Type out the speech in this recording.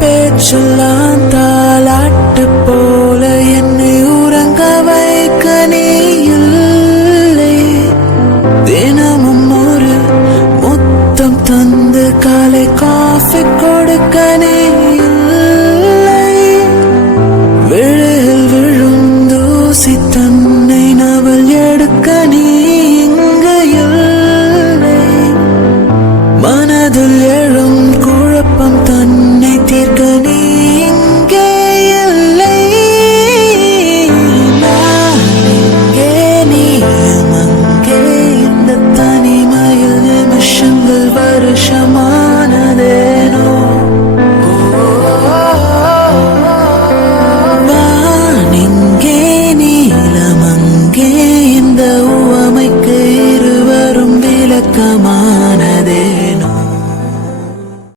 பேச்செல்லாம் தாலாட்டு போல என்னை உறங்க வைக்க நீ இல்லை. தினமும் ஒரு முத்தம் தந்து காலை காஃபி கொடுக்க நீ இல்லை. விழில் விழும் தூசி தன்னை நவல் எடுக்க நீ இங்கு இல்லை. மனதில் எழும் குழப்பம் தன்னை தீர்க்க நீ இங்கே இல்லை. நான் இங்கே நீயும் அங்கே இந்த தனிமையில் நிமிஷங்கள் வருஷம்